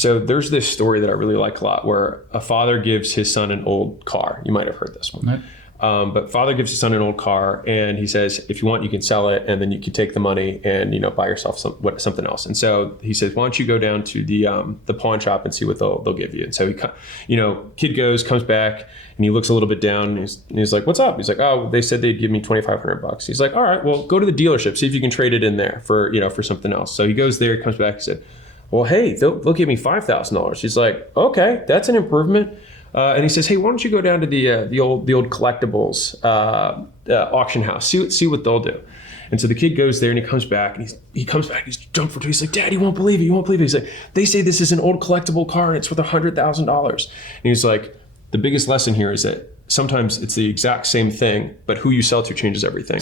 So there's this story that I really like a lot where a father gives his son an old car. You might have heard this one. Nope. But father gives his son an old car and he says, if you want, you can sell it and then you can take the money and, buy yourself something else. And so he says, why don't you go down to the pawn shop and see what they'll give you. And so kid comes back and he looks a little bit down and he's like, what's up? He's like, oh, they said they'd give me $2,500. He's like, all right, well, go to the dealership, see if you can trade it in there for something else. So he goes there, he comes back, he said, well, hey, they'll give me $5,000. He's like, okay, that's an improvement. And he says, hey, why don't you go down to the old collectibles auction house, see what they'll do. And so the kid goes there and he comes back and he's jumped for two. He's like, Dad, you won't believe it. He's like, they say this is an old collectible car and it's worth $100,000. And he's like, the biggest lesson here is that sometimes it's the exact same thing, but who you sell to changes everything.